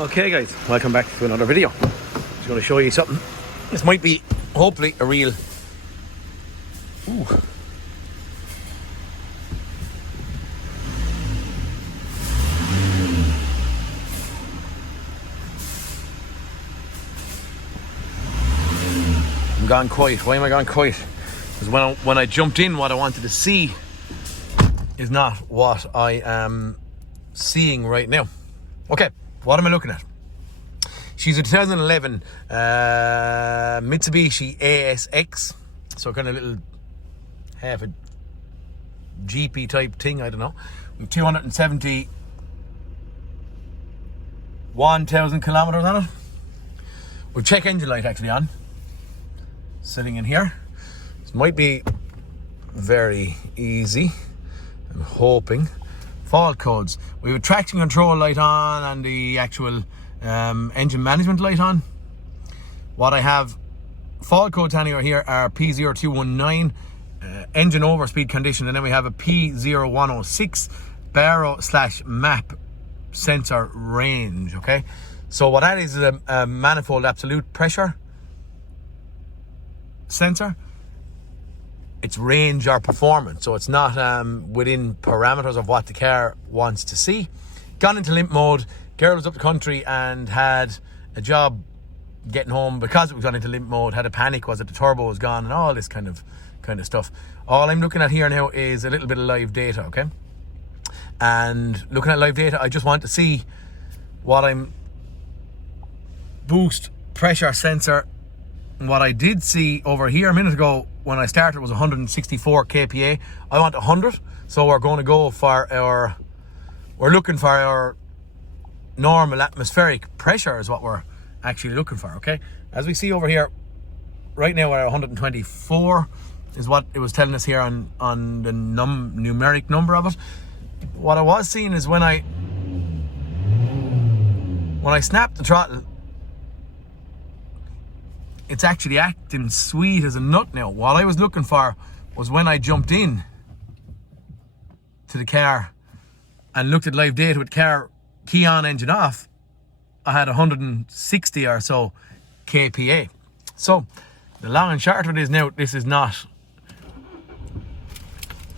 Okay guys, welcome back to another video. Just going to show you something. This might be hopefully a real I'm gone quiet. Why am I gone quiet? Because when I jumped in, what I wanted to see is not what I am seeing right now. Okay, what am I looking at? She's a 2011 Mitsubishi ASX, so kind of little half a GP type thing, I don't know. 271,000 kilometers on it. With check engine light actually on, sitting in here. This might be very easy. I'm hoping. Fault codes. We have a traction control light on and the actual engine management light on. What I have fault codes anywhere here are P0219, engine overspeed condition, and then we have a P0106 baro/map sensor range. Okay, so what that is a manifold absolute pressure sensor. It's range or performance, so it's not within parameters of what the car wants to see. Gone into limp mode. Girl was up the country and had a job getting home because it was gone into limp mode. Had a panic, was it the turbo was gone and all this kind of stuff. All I'm looking at here now is a little bit of live data, okay? And looking at live data, I just want to see what I'm boost pressure sensor. And what I did see over here a minute ago when I started was 164 kPa. I want 100, so we're going to go for we're looking for our normal atmospheric pressure is what we're actually looking for, okay? As we see over here, right now we're at 124 is what it was telling us here on the numeric number of it. What I was seeing is when I snapped the throttle, it's actually acting sweet as a nut now. What I was looking for was when I jumped in to the car and looked at live data with car key on, engine off, I had 160 or so kPa. So the long and short of it is now, this is not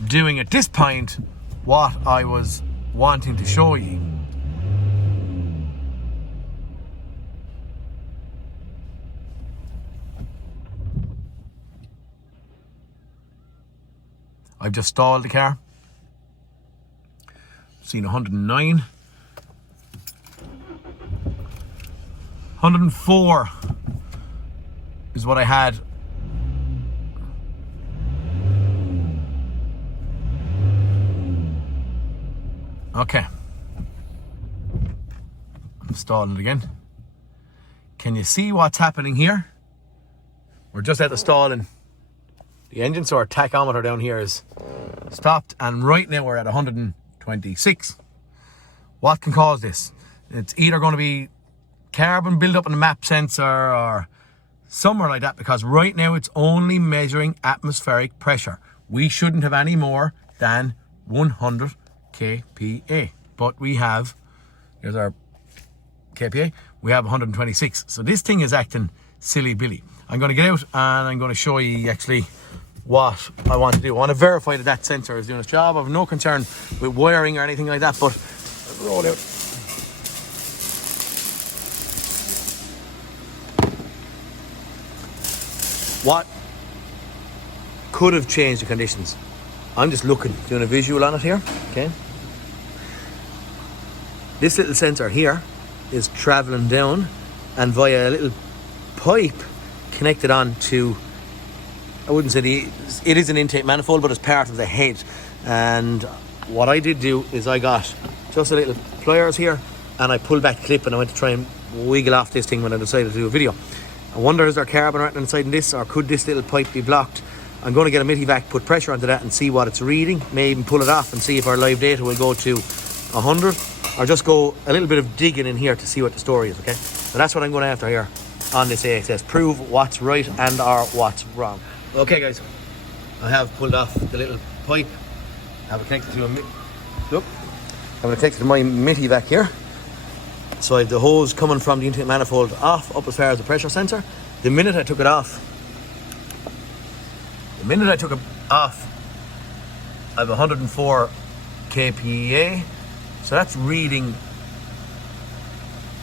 doing at this point what I was wanting to show you. I've just stalled the car. Seen 109. 104 is what I had. Okay. I'm stalling it again. Can you see what's happening here? We're just at the stalling. The engine, so our tachometer down here is stopped, and right now we're at 126. What can cause this? It's either going to be carbon build-up in the map sensor or somewhere like that, because right now it's only measuring atmospheric pressure. We shouldn't have any more than 100 kPa, but we have, here's our kPa, we have 126. So this thing is acting silly billy. I'm going to get out and I'm going to show you actually what I want to do. I want to verify that that sensor is doing its job. I have no concern with wiring or anything like that, but I'll roll out. What could have changed the conditions? I'm just looking, doing a visual on it here, okay? This little sensor here is traveling down and via a little pipe connected on to, I wouldn't say it is an intake manifold, but it's part of the head. And what I did do is I got just a little pliers here and I pulled back the clip and I went to try and wiggle off this thing when I decided to do a video. I wonder, is there carbon right inside this, or could this little pipe be blocked? I'm going to get a Mitivac, put pressure onto that and see what it's reading. May even pull it off and see if our live data will go to 100, or just go a little bit of digging in here to see what the story is, okay? So that's what I'm going after here on this AXS. Prove what's right and or what's wrong. Okay guys, I have pulled off the little pipe. I have it connected to a I'm going to take it to my Mitivac here. So I have the hose coming from the intake manifold off up as far as the pressure sensor. The minute I took it off, I have 104 kPa. So that's reading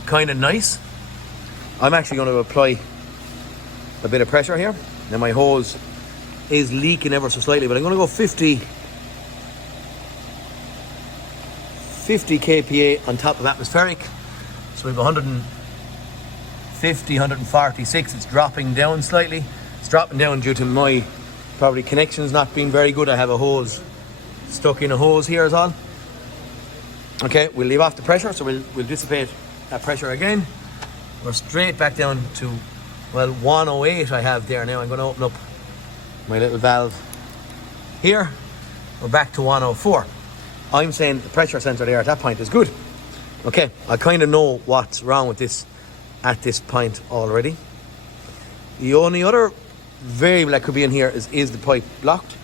kind of nice. I'm actually going to apply a bit of pressure here. Now my hose is leaking ever so slightly, but I'm going to go 50 kPa on top of atmospheric. So we have 150, 146. It's dropping down slightly. It's dropping down due to my probably connections not being very good. I have a hose stuck in a hose here is all. Okay, we'll leave off the pressure, so we'll dissipate that pressure again. We're straight back down to, well, 108 I have there now. I'm going to open up my little valve here. We're back to 104. I'm saying the pressure sensor there at that point is good. Okay, I kind of know what's wrong with this at this point already. The only other variable that could be in here is the pipe blocked.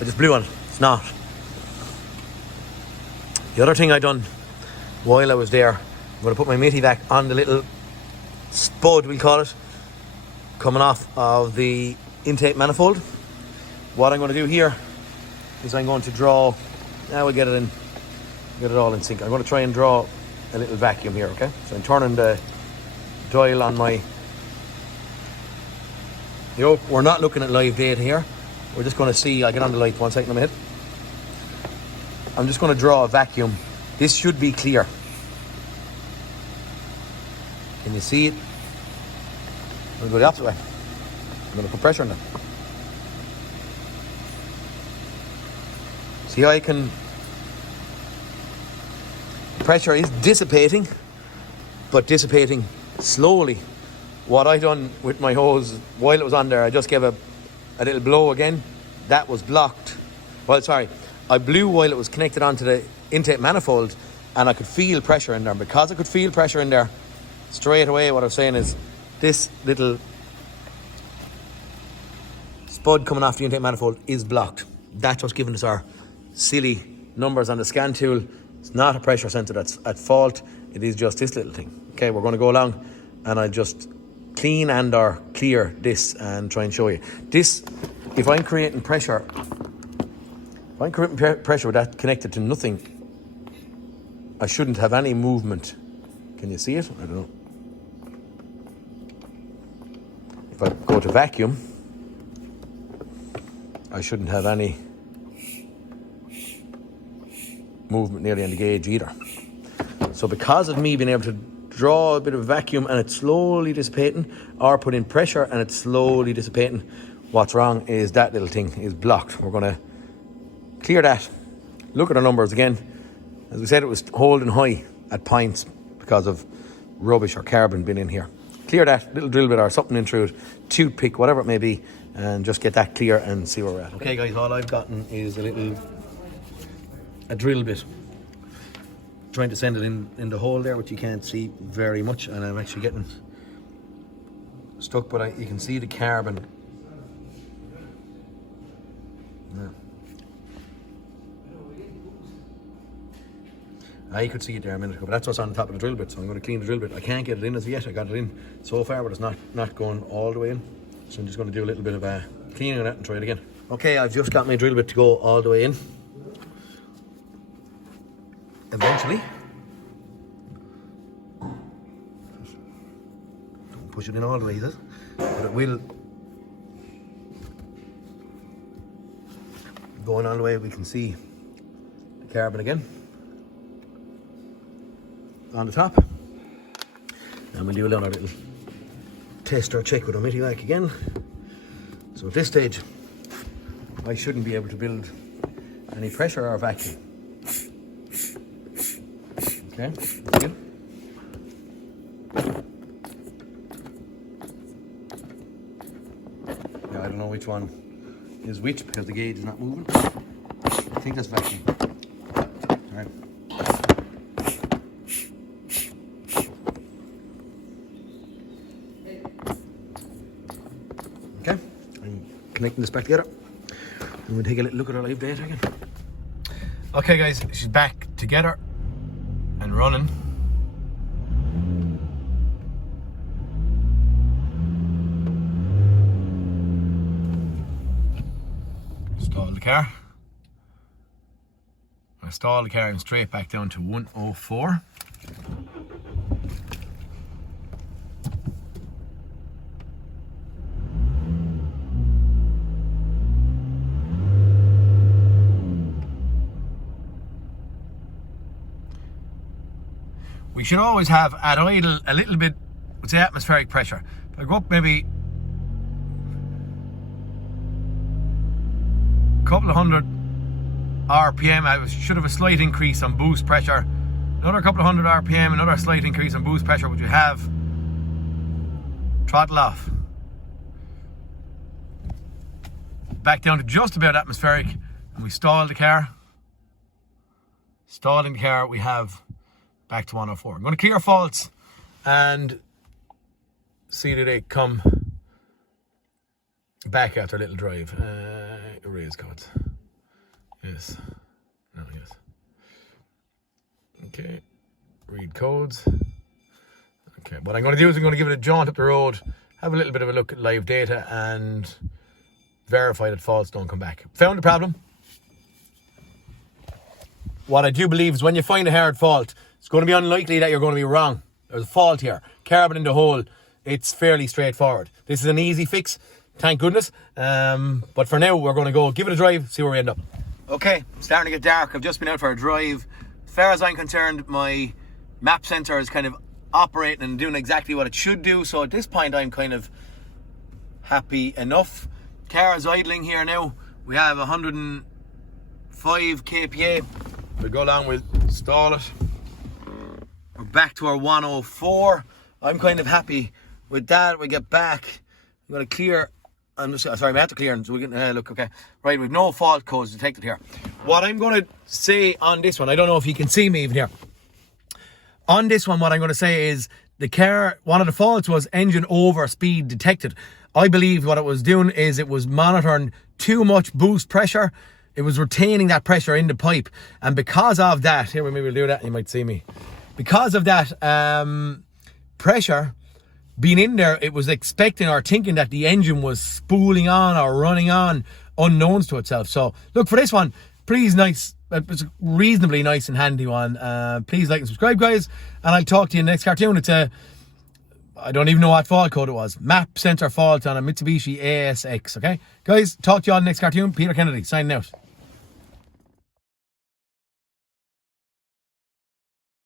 I just blew on it. It's not. The other thing I done while I was there, I'm going to put my Mitsubishi on the little spud, we'll call it, coming off of the intake manifold. What I'm going to do here is I'm going to draw, now we'll get it all in sync. I'm going to try and draw a little vacuum here, okay? So I'm turning the dial on my, we're not looking at live data here. We're just going to see, I'll get on the light 1 second, I'm just going to draw a vacuum. This should be clear. Can you see it? I'm going to go the opposite way. I'm going to put pressure on it. See how I can... Pressure is dissipating, but dissipating slowly. What I done with my hose while it was on there, I just gave a little blow again. That was blocked. Well, sorry. I blew while it was connected onto the intake manifold, and I could feel pressure in there. And because I could feel pressure in there, straight away what I'm saying is this little spud coming off the intake manifold is blocked. That's what's giving us our silly numbers on the scan tool. It's not a pressure sensor that's at fault. It is just this little thing. Okay, we're going to go along and I'll just clean and or clear this and try and show you. This, if I'm creating pressure, with that connected to nothing, I shouldn't have any movement. Can you see it? I don't know. If I go to vacuum, I shouldn't have any movement nearly on the gauge either. So because of me being able to draw a bit of vacuum and it's slowly dissipating, or put in pressure and it's slowly dissipating, what's wrong is that little thing is blocked. We're going to clear that. Look at the numbers again. As we said, it was holding high at points because of rubbish or carbon being in here. Clear that, little drill bit or something in through it, toothpick, whatever it may be, and just get that clear and see where we're at. Okay guys, all I've gotten is a drill bit. Trying to send it in the hole there, which you can't see very much, and I'm actually getting stuck, but you can see the carbon. Yeah. I could see it there a minute ago, but that's what's on the top of the drill bit, so I'm going to clean the drill bit. I can't get it in as yet. I got it in so far, but it's not going all the way in. So I'm just going to do a little bit of cleaning on it and try it again. Okay, I've just got my drill bit to go all the way in. Eventually. Don't push it in all the way, is it? But it will. Going all the way, we can see the carbon again on the top. And we'll do another little test or check with our Mitsubishi again. So at this stage, I shouldn't be able to build any pressure or vacuum. Okay, that's good. Yeah, I don't know which one is which because the gauge is not moving. I think that's vacuum. All right. Okay, I'm connecting this back together. And we'll take a little look at our live data again. Okay guys, she's back together and running. Stall the car. I stall the car and straight back down to 104. We should always have at idle a little bit, let's say, atmospheric pressure. If I go up maybe a couple of hundred RPM, I should have a slight increase on boost pressure. Another couple of hundred RPM, another slight increase on boost pressure, which you have. Throttle off. Back down to just about atmospheric, and we stall the car. Stalling the car, we have back to 104. I'm going to clear faults and see that they come back after a little drive. Erase codes. Yes. No, yes. Okay. Read codes. Okay. What I'm going to do is I'm going to give it a jaunt up the road, have a little bit of a look at live data and verify that faults don't come back. Found the problem. What I do believe is when you find a hard fault, it's going to be unlikely that you're going to be wrong. There's a fault here. Carbon in the hole. It's fairly straightforward. This is an easy fix, thank goodness. But for now, we're going to go give it a drive, see where we end up. Okay, starting to get dark. I've just been out for a drive. As far as I'm concerned, my map sensor is kind of operating and doing exactly what it should do. So at this point, I'm kind of happy enough. Car is idling here now. We have 105 kPa. We'll go along, we'll stall it. We're back to our 104. I'm kind of happy with that. We get back. I'm going to clear. I'm just sorry, we have to clear. So we can look. Okay, right. We've no fault codes detected here. What I'm going to say on this one, I don't know if you can see me even here. On this one, what I'm going to say is the car. One of the faults was engine over speed detected. I believe what it was doing is it was monitoring too much boost pressure. It was retaining that pressure in the pipe, and because of that, here maybe we'll do that. You might see me. Because of that pressure being in there, it was expecting or thinking that the engine was spooling on or running on unknowns to itself. So look, for this one, please, nice. It's a reasonably nice and handy one. Please like and subscribe, guys, and I'll talk to you in the next cartoon. It's a, I don't even know what fault code it was. Map sensor fault on a Mitsubishi ASX. Okay, guys, talk to you all in the next cartoon. Peter Kennedy signing out.